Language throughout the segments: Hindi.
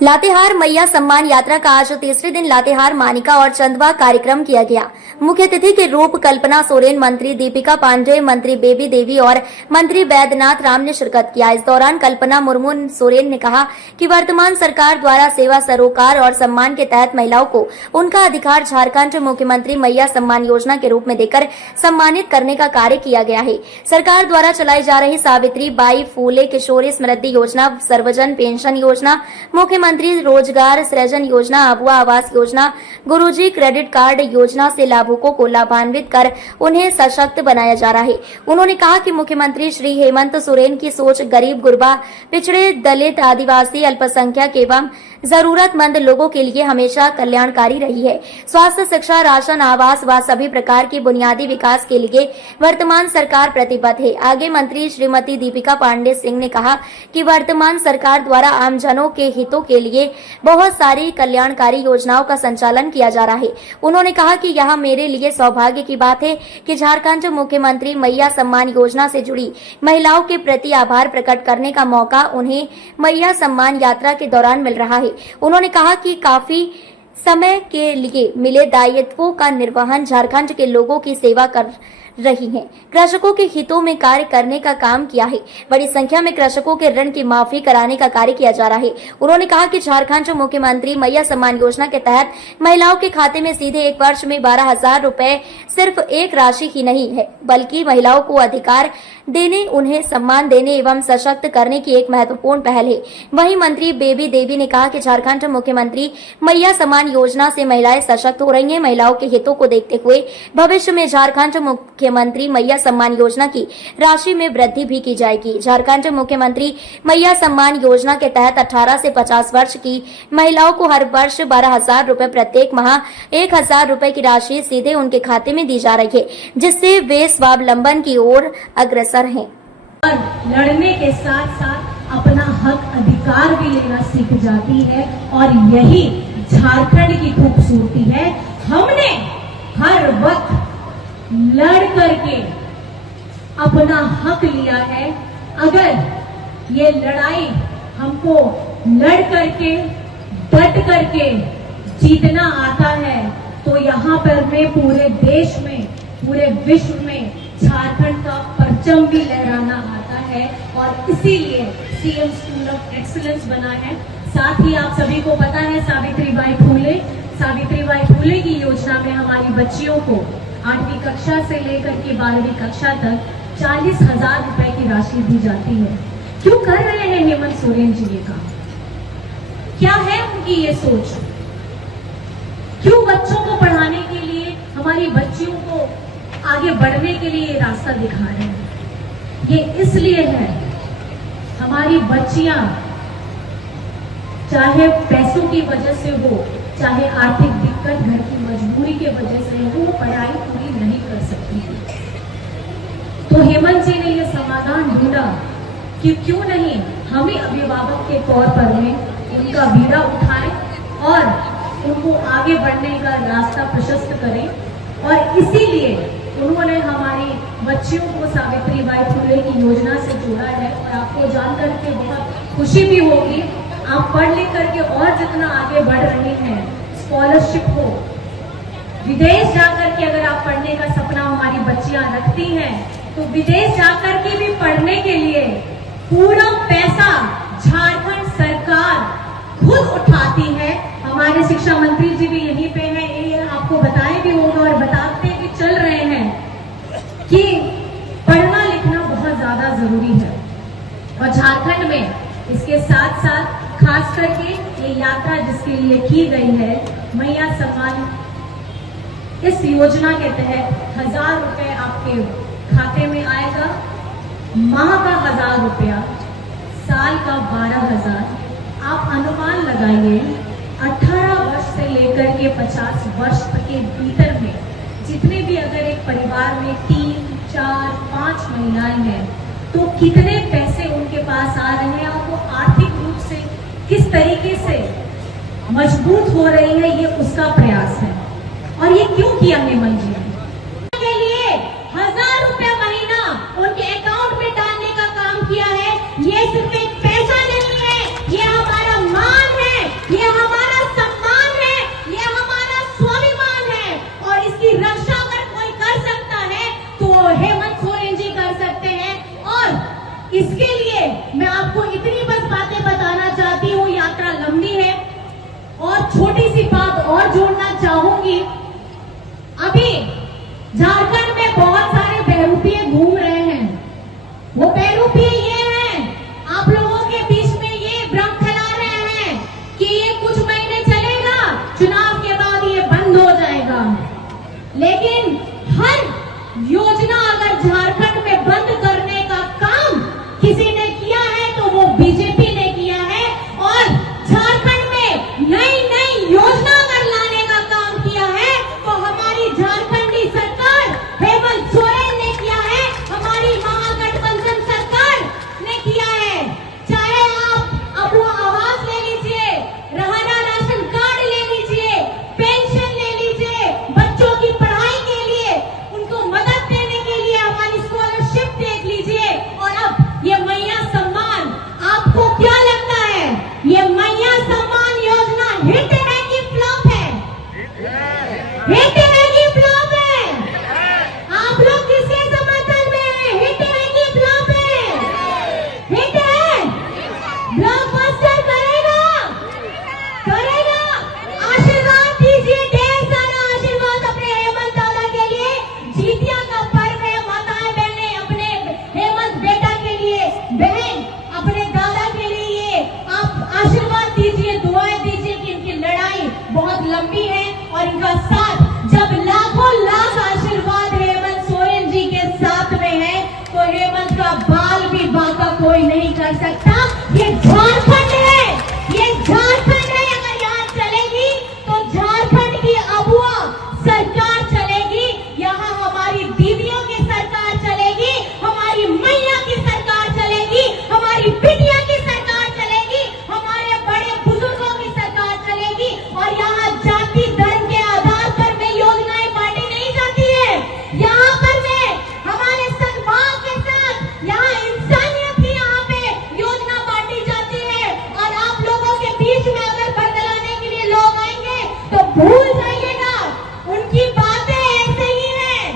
लातेहार मैया सम्मान यात्रा का आज तीसरे दिन लातेहार मानिका और चंदवा कार्यक्रम किया गया। मुख्य अतिथि के रूप कल्पना सोरेन, मंत्री दीपिका पांडे, मंत्री बेबी देवी और मंत्री बैद्यनाथ राम ने शिरकत किया। इस दौरान कल्पना मुर्मू सोरेन ने कहा कि वर्तमान सरकार द्वारा सेवा सरोकार और सम्मान के तहत महिलाओं को उनका अधिकार झारखंड मुख्यमंत्री मैया सम्मान योजना के रूप में देकर सम्मानित करने का कार्य किया गया है। सरकार द्वारा चलाई जा रही सावित्री बाई फूले किशोरी समृद्धि योजना, सर्वजन पेंशन योजना, मुख्यमंत्री रोजगार सृजन योजना, अबुआ आवास योजना, गुरुजी क्रेडिट कार्ड योजना से लाभुकों को लाभान्वित कर उन्हें सशक्त बनाया जा रहा है। उन्होंने कहा कि मुख्यमंत्री श्री हेमंत सोरेन की सोच गरीब, गुरबा, पिछड़े, दलित, आदिवासी, अल्पसंख्यक एवं जरूरतमंद लोगों के लिए हमेशा कल्याणकारी रही है। स्वास्थ्य, शिक्षा, राशन, आवास व सभी प्रकार के बुनियादी विकास के लिए वर्तमान सरकार प्रतिबद्ध है। आगे मंत्री श्रीमती दीपिका पांडे सिंह ने कहा कि वर्तमान सरकार द्वारा आमजनों के हितों के लिए बहुत सारी कल्याणकारी योजनाओं का संचालन किया जा रहा है। उन्होंने कहा कि यह मेरे लिए सौभाग्य की बात है कि झारखंड मुख्यमंत्री मैया सम्मान योजना से जुड़ी महिलाओं के प्रति आभार प्रकट करने का मौका उन्हें मैया सम्मान यात्रा के दौरान मिल रहा है। उन्होंने कहा कि काफी समय के लिए मिले दायित्वों का निर्वहन झारखंड के लोगों की सेवा कर रही हैं। कृषकों के हितों में कार्य करने का काम किया है। बड़ी संख्या में कृषकों के ऋण की माफी कराने का कार्य किया जा रहा है। उन्होंने कहा कि झारखंड मुख्यमंत्री मैया सम्मान योजना के तहत महिलाओं के खाते में सीधे एक वर्ष में 12,000 रुपए सिर्फ एक राशि ही नहीं है, बल्कि महिलाओं को अधिकार देने, उन्हें सम्मान देने एवं सशक्त करने की एक महत्वपूर्ण पहल है। वहीं मंत्री बेबी देवी ने कहा कि झारखंड मुख्यमंत्री मैया सम्मान योजना से महिलाएं सशक्त हो रही हैं। महिलाओं के हितों को देखते हुए भविष्य में झारखंड मुख्यमंत्री मैया सम्मान योजना की राशि में वृद्धि भी की जाएगी। झारखंड मुख्यमंत्री मैया सम्मान योजना के तहत 18 से 50 वर्ष की महिलाओं को हर वर्ष 12,000 रुपए प्रत्येक माह 1,000 रुपए की राशि सीधे उनके खाते में दी जा रही है, जिससे वे स्वावलंबन की ओर अग्रसर हैं। लड़ने के साथ साथ अपना हक अधिकार भी लेना सीख जाती है और यही झारखंड की खूबसूरती है। हमने हर वक्त लड़ करके अपना हक लिया है। अगर ये लड़ाई हमको लड़ करके, डट करके जीतना आता है तो यहाँ पर में पूरे देश में, पूरे विश्व में झारखंड का परचम भी लहराना आता है और इसीलिए सीएम स्कूल ऑफ एक्सीलेंस बना है। साथ ही आप सभी को पता है सावित्री बाई फूले की योजना में हमारी बच्चियों को 8वीं कक्षा से लेकर के 12वीं कक्षा तक 40,000 रुपए की राशि दी जाती है। क्यों कर रहे हैं हेमंत सोरेन जी ये काम? क्या है उनकी ये सोच? क्यों बच्चों को पढ़ाने के लिए, हमारी बच्चियों को आगे बढ़ने के लिए रास्ता दिखा रहे हैं? ये इसलिए है, हमारी बच्चियां चाहे पैसों की वजह से हो, चाहे आर्थिक दिक्कत, घर की मजबूरी के वजह से हो, वो पढ़ाई पूरी नहीं कर सकती। तो हेमंत जी ने ये समाधान ढूंढा कि क्यों नहीं हम ही अभिभावक के तौर पर में उनका बीड़ा उठाएं और उनको आगे बढ़ने का रास्ता प्रशस्त करें। और इसीलिए उन्होंने हमारी बच्चियों को सावित्री बाई फूले की योजना से जोड़ा है। और आपको जानकर के बहुत खुशी भी होगी, आप पढ़ लिख करके और जितना आगे बढ़ रही हैं, स्कॉलरशिप हो, विदेश जाकर के अगर आप पढ़ने का सपना हमारी बच्चियां रखती हैं तो विदेश जाकर के भी पढ़ने के लिए पूरा पैसा झारखंड सरकार खुद उठाती है। हमारे शिक्षा मंत्री जी भी यहीं पे हैं, ये आपको बताए भी होंगे और बताते भी चल रहे हैं कि पढ़ना लिखना बहुत ज्यादा जरूरी है। और झारखंड में इसके साथ साथ खास करके ये यात्रा जिसके लिए की गई है, मैया सम्मान, इस योजना के तहत 1,000 रुपए आपके खाते में आएगा। माह का 1,000 रुपया, साल का 12,000। आप अनुमान लगाइए 18 वर्ष से लेकर के 50 वर्ष के भीतर में जितने भी अगर एक परिवार में 3, 4, 5 महिलाएं हैं तो कितने पैसे उनके पास आ रहे हैं और वो आर्थिक रूप से किस तरीके से मजबूत हो रही है, ये उसका प्रयास है। और ये क्यों किया हेमंत जी के लिए 1,000 रुपया महीना उनके अकाउंट में डालने का काम किया है। ये सिर्फ एक पैसा नहीं है, ये हमारा मान है छोटी सी बात और जोड़ना चाहूंगी। अभी झारखंड में बहुत सारे बहरूपिये घूम रहे हैं। वो बहरूपिये ये हैं, आप लोगों के बीच में ये भ्रम फैला रहे हैं कि ये कुछ महीने चलेगा, चुनाव के बाद ये बंद हो जाएगा। लेकिन हर योजना अगर झारखंड में बंद करने का काम किसी ने किया है तो वो बीजेपी ने किया है, और झारखंड में नई नई योजना अगर लाने का काम किया है तो हमारी झारखंडी सरकार हेमंत सोरेन ने किया है, हमारी महागठबंधन सरकार ने किया है। चाहे आप अब वो आवास ले लीजिए, रहना राशन कार्ड ले लीजिए, पेंशन ले लीजिए, बच्चों की पढ़ाई के लिए उनको मदद देने के लिए हमारी स्कॉलरशिप देख लीजिए, और अब ये मैया सम्मान, आपको क्या लगता है ये मैया सम्मान योजना हिट है कि फ्लॉप है? हिट है कि फ्लॉप है? आप लोग किसके समर्थन में हैं? हिट है कि फ्लॉप है? हिट है। ब्लॉकबस्टर करेगा, करेगा। आशीर्वाद दीजिए, ढेर सारा आशीर्वाद अपने हेमंत दादा के लिए। जीतिया का पर्व है, माताएं बहनें अपने हेमंत बेटा के लिए, बहन अपने दादा के लिए आप आशीर्वाद दीजिए, दुआएं दीजिए कि इनकी लड़ाई बहुत लंबी है और इनका साथ, जब लाखों लाख आशीर्वाद हेमंत सोरेन जी के साथ में है तो हेमंत का बाल भी बांका कोई नहीं कर सकता। ये झारखंड है, ये झारखंड है। अगर यहाँ चलेगी तो झारखंड की अबुआ सरकार चलेगी, यहाँ हमारी दीदियों की सरकार चलेगी, हमारी मैया की सरकार चलेगी, हमारी बिटिया की सरकार चलेगी, हमारे बड़े बुजुर्गों की सरकार चलेगी। और यहाँ जाति धर्म के आधार पर में योजनाएं बांटी नहीं जाती है। यहाँ पर में हमारे सद्भाव के साथ, यहाँ इंसानियत की यहाँ पे योजना बांटी जाती है। और आप लोगों के बीच में अगर बदलाने के लिए लोग आएंगे तो भूल जाइएगा, उनकी बातें ऐसे ही हैं।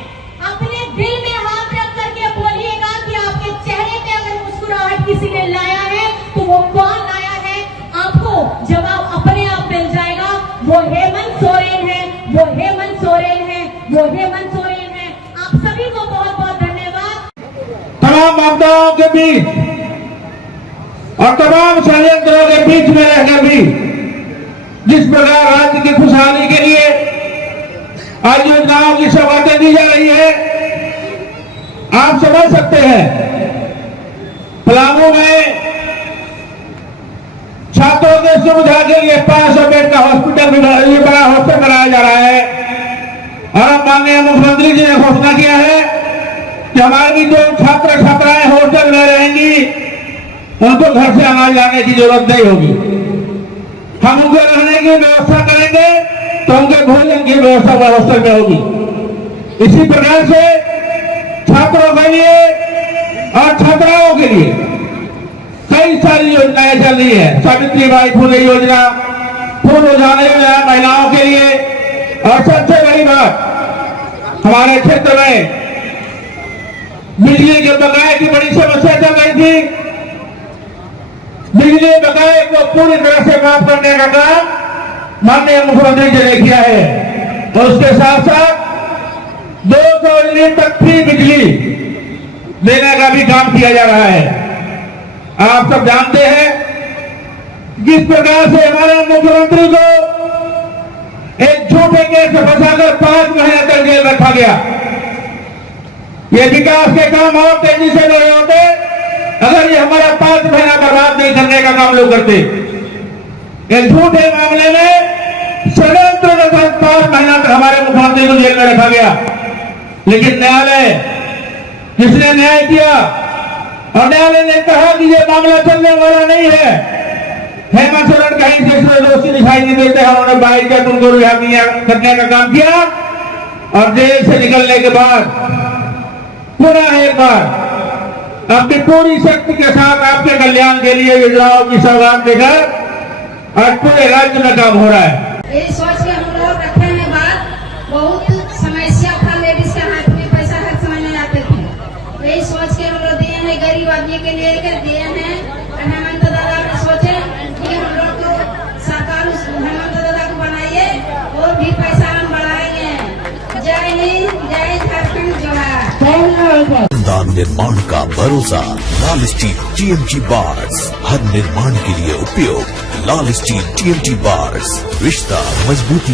अपने दिल में हाथ रख करके बोलिएगा कि आपके चेहरे पे अगर मुस्कुराहट किसी ने लाया है तो वो कौन लाया है, आपको जवाब अपने आप मिल जाएगा। वो हेमंत सोरेन है, वो हेमंत सोरेन है, वो हेमंत सोरेन है। आप सभी को बहुत बहुत धन्यवाद। तमाम आपदाओं के बीच और तमाम षड्यंत्रों के बीच में रहकर भी जिस प्रकार राज्य की खुशहाली के लिए आज योजनाओं की सौगातें दी जा रही है, आप समझ सकते हैं। पलामू में छात्रों के सुविधा के लिए 500 बेड का हॉस्पिटल ये बड़ा हॉस्टल बनाया जा रहा है, और अब माननीय मुख्यमंत्री जी ने घोषणा किया है कि हमारी जो छात्र छात्राएं हॉस्टल में रहेंगी उनको घर से अनाज लाने की जरूरत नहीं होगी। हम उनके रहने की व्यवस्था करेंगे तो उनके भोजन की व्यवस्था हॉस्टल में होगी। इसी प्रकार से छात्रों के लिए और छात्राओं के लिए कई सारी योजनाएं चल रही है। सावित्रीबाई फुले योजना, पूर्ण उजाला योजना महिलाओं के लिए, और सबसे बड़ी बात हमारे क्षेत्र में बिजली के बकाये की बड़ी समस्या चल रही थी। बिजली बकाये को पूरी तरह से माफ करने का काम माननीय मुख्यमंत्री जी ने किया है, और उसके साथ साथ 200 यूनिट तक फ्री बिजली देने का भी काम किया जा रहा है। आप सब जानते हैं किस प्रकार से हमारे मुख्यमंत्री को एक झूठे केस में फंसाकर 5 महीने तक जेल रखा गया। ये विकास के काम और तेजी से नहीं होते अगर ये हमारा 5 महीना बर्बाद नहीं करने का काम लोग करते। इस झूठे मामले में षड्यंत्र के साथ 5 महीना तक हमारे मुख्यमंत्री को जेल में रखा गया। लेकिन न्यायालय, जिसने न्याय किया और न्यायालय ने कहा कि ये मामला चलने वाला नहीं है, हेमंत सोरेन कहीं से इसमें दोषी दिखाई नहीं देते हैं, उन्होंने 22 उनको रिहा करने का काम किया, और जेल से निकलने के बाद पुनः एक बार अपनी पूरी शक्ति के साथ आपके कल्याण के लिए योजनाओं की सौगात देकर आज पूरे राज्य में काम हो रहा है। यही सोच के हम लोग रखे हैं बात, बहुत समस्या था, लेडीज के हाथ में पैसा हर समय नहीं आते थे। यही सोच के हम लोग दिए हैं, गरीब आदमी के लिए दिए हैं। हेमंत दादा ने सोचे कि हम लोग को सरकार हेमंत दादा को हमारे पास। शानदार निर्माण का भरोसा लाल स्टील TMT बार्स, हर निर्माण के लिए उपयोग। लाल स्टील TMT बार्स, रिश्ता मजबूती